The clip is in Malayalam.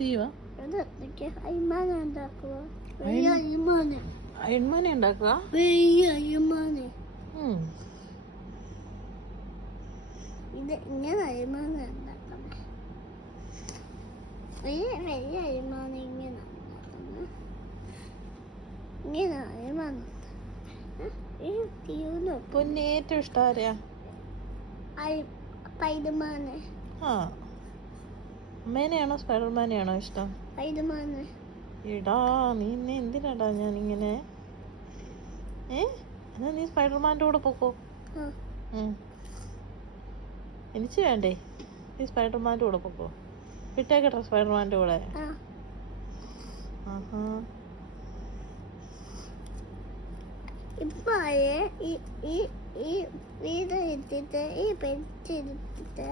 ദീവാ അയ്യമാനെ അയൺമാനെ ഉണ്ടാക്കുക. ഇത് ഇങ്ങനെ അയ്യമാനെ ഉണ്ടാക്കണേ. വലിയ അയ്യമാനെ ഇങ്ങനെ ഉണ്ടാക്കണേ. ഇങ്ങനെ അയ്യമാനെ പൊന്നെ ഏറ്റവും ഇഷ്ടം ആരെയാ? സ്പൈഡർമാനെ. ആ, അമ്മേനെയാണോ സ്പൈഡർമാനെയാണോ ഇഷ്ടം? സ്പൈഡർമാനെ. എടാ നീ എന്നെ എന്തിനാടാ ഞാനിങ്ങനെ എന്നാ നീ സ്പൈഡർമാൻ്റെ കൂടെ പൊക്കോ. എനിക്ക് വേണ്ടേ? നീ സ്പൈഡർമാൻ്റെ കൂടെ പൊക്കോ. വിട്ടേക്കട്ടെ സ്പൈഡർമാൻ്റെ കൂടെ. ആഹാ. ഇപ്പോഴേ ഈ വീട് എടുത്തിട്ട് ഈ പെൻറ്റ് എടുത്തിട്ട്